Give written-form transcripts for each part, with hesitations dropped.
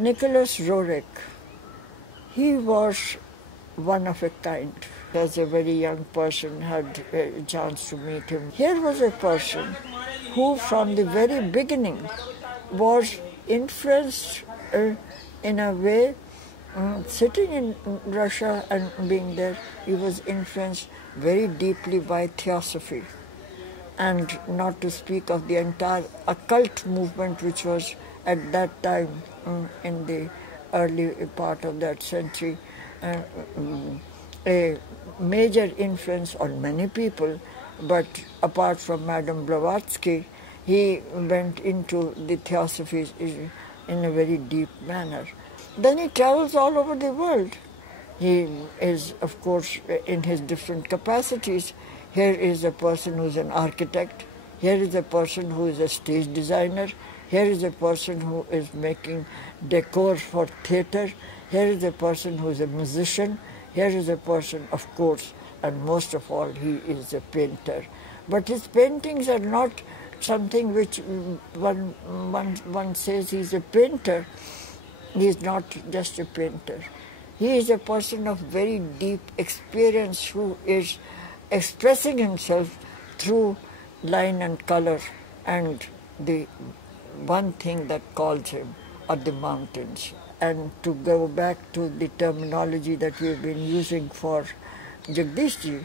Nicholas Roerich, he was one of a kind. As a very young person, had a chance to meet him. Here was a person who from the very beginning was influenced in a way, sitting in Russia and being there, he was influenced very deeply by theosophy, and not to speak of the entire occult movement which was at that time, in the early part of that century, a major influence on many people. But apart from Madame Blavatsky, he went into the theosophies in a very deep manner. Then he travels all over the world. He is, of course, in his different capacities. Here is a person who is an architect. Here is a person who is a stage designer. Here is a person who is making decor for theatre. Here is a person who is a musician. Here is a person, of course, and most of all, he is a painter. But his paintings are not something which one says he's a painter. He is not just a painter. He is a person of very deep experience who is expressing himself through line and color, and the one thing that calls him are the mountains. And to go back to the terminology that we've been using for Jagdishji,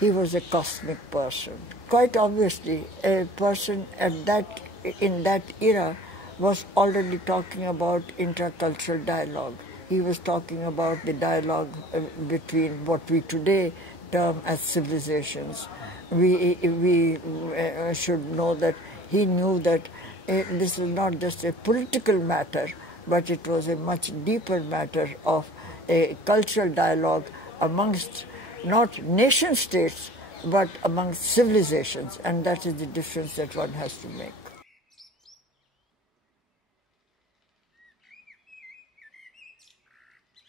he was a cosmic person. Quite obviously, a person in that era was already talking about intercultural dialogue. He was talking about the dialogue between what we today term as civilizations. We should know that he knew that this is not just a political matter, but it was a much deeper matter of a cultural dialogue amongst not nation states, but amongst civilizations, and that is the difference that one has to make.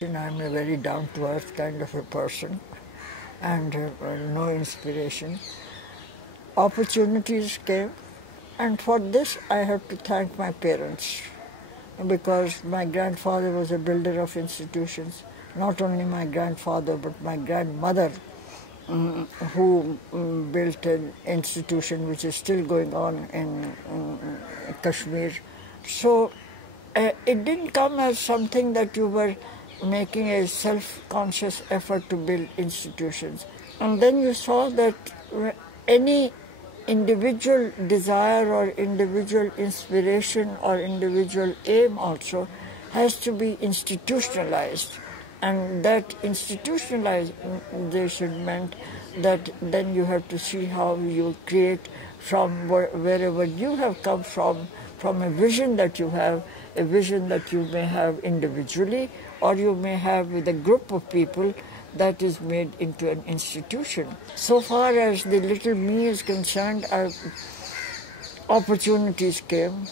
I'm a very down-to-earth kind of a person, and no inspiration. Opportunities came, and for this I have to thank my parents, because my grandfather was a builder of institutions. Not only my grandfather, but my grandmother, who built an institution which is still going on in Kashmir. So it didn't come as something that you were making a self-conscious effort to build institutions. And then you saw that any individual desire or individual inspiration or individual aim also has to be institutionalized. And that institutionalization meant that then you have to see how you create from wherever you have come from a vision that you have, a vision that you may have individually, or you may have with a group of people, that is made into an institution. So far as the little me is concerned, opportunities came.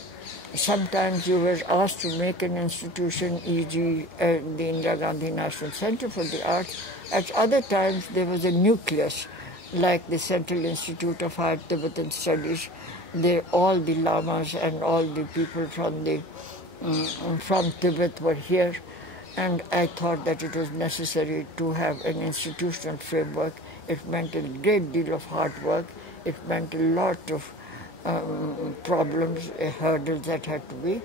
Sometimes you were asked to make an institution, e.g. the Indira Gandhi National Center for the Arts. At other times there was a nucleus, like the Central Institute of Higher Tibetan Studies. All the lamas and all the people from Tibet were here. And I thought that it was necessary to have an institutional framework. It meant a great deal of hard work. It meant a lot of problems, hurdles that had to be.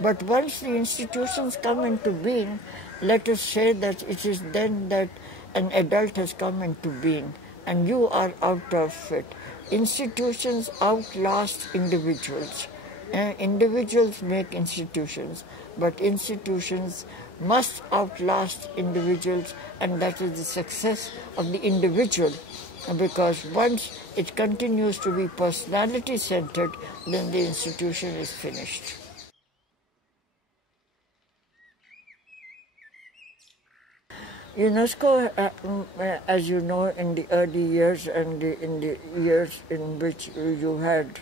But once the institutions come into being, let us say that it is then that an adult has come into being and you are out of it. Institutions outlast individuals. Individuals make institutions, but institutions must outlast individuals, and that is the success of the individual, because once it continues to be personality-centered, then the institution is finished. UNESCO, as you know, in the early years and in the years in which you had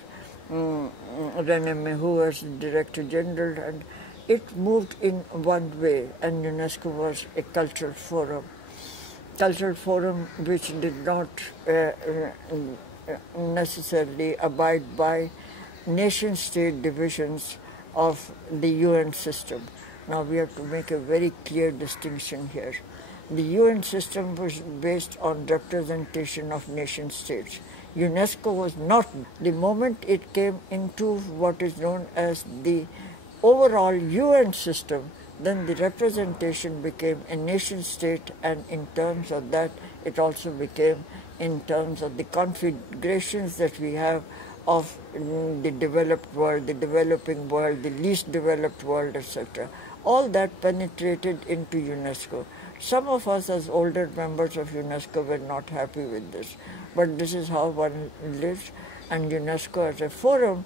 René Mehu as the Director General, and it moved in one way, and UNESCO was a cultural forum which did not necessarily abide by nation-state divisions of the UN system. Now we have to make a very clear distinction here. The UN system was based on representation of nation states. UNESCO was not. The moment it came into what is known as the overall UN system, then the representation became a nation state, and in terms of that, it also became in terms of the configurations that we have of the developed world, the developing world, the least developed world, etc. All that penetrated into UNESCO. Some of us as older members of UNESCO were not happy with this, but this is how one lives, and UNESCO as a forum,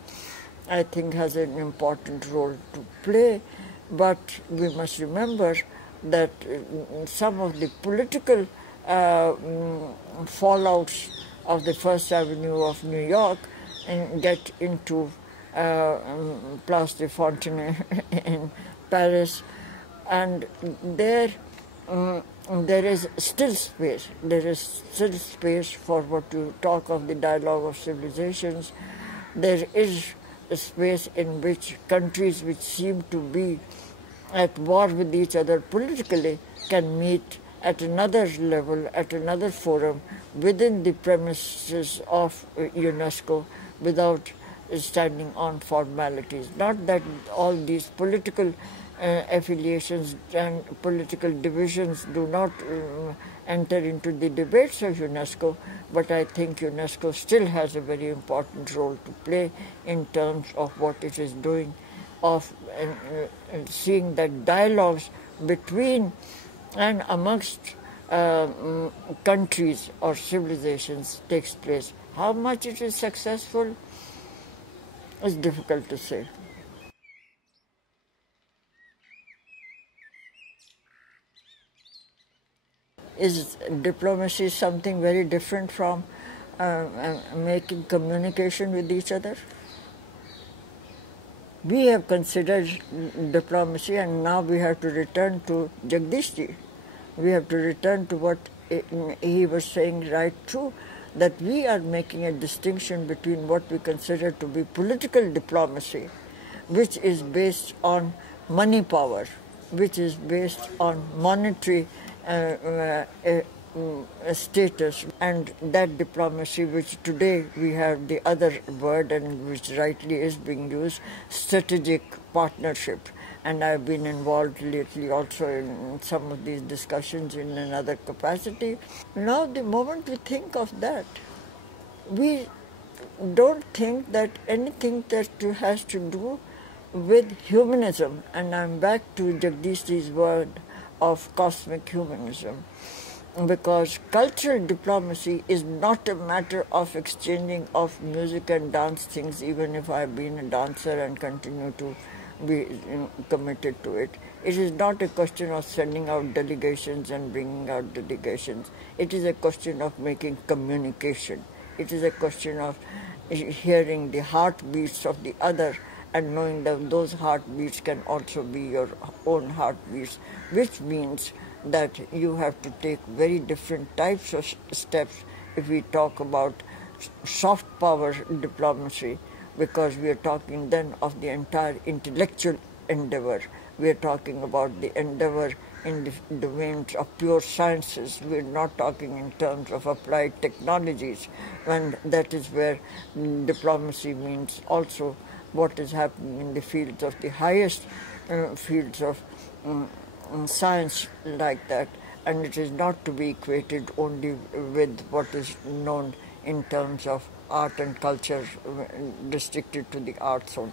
I think, has an important role to play. But we must remember that some of the political fallouts of the First Avenue of New York and get into Place de Fontenay in Paris, and there is still space. There is still space for what you talk of the dialogue of civilizations. There is a space in which countries which seem to be at war with each other politically can meet at another level, at another forum, within the premises of UNESCO, without standing on formalities. Not that all these political affiliations and political divisions do not enter into the debates of UNESCO, but I think UNESCO still has a very important role to play in terms of what it is doing, of seeing that dialogues between and amongst countries or civilizations takes place. How much it is successful is difficult to say. Is diplomacy something very different from making communication with each other? We have considered diplomacy, and now we have to return to Jagdishji. We have to return to what he was saying right through, that we are making a distinction between what we consider to be political diplomacy, which is based on money power, which is based on monetary status, and that diplomacy which today we have the other word, and which rightly is being used, strategic partnership. And I've been involved lately also in some of these discussions in another capacity. Now the moment we think of that, we don't think that anything that has to do with humanism, and I'm back to Jagdishji's word of cosmic humanism, because cultural diplomacy is not a matter of exchanging of music and dance things, even if I've been a dancer and continue to be committed to it. It is not a question of sending out delegations and bringing out delegations. It is a question of making communication. It is a question of hearing the heartbeats of the other and knowing that those heartbeats can also be your own heartbeats, which means that you have to take very different types of steps if we talk about soft power diplomacy, because we are talking then of the entire intellectual endeavor. We are talking about the endeavor in the domains of pure sciences. We are not talking in terms of applied technologies, and that is where diplomacy means also what is happening in the fields of the highest fields of science like that, and it is not to be equated only with what is known in terms of art and culture, restricted to the arts only.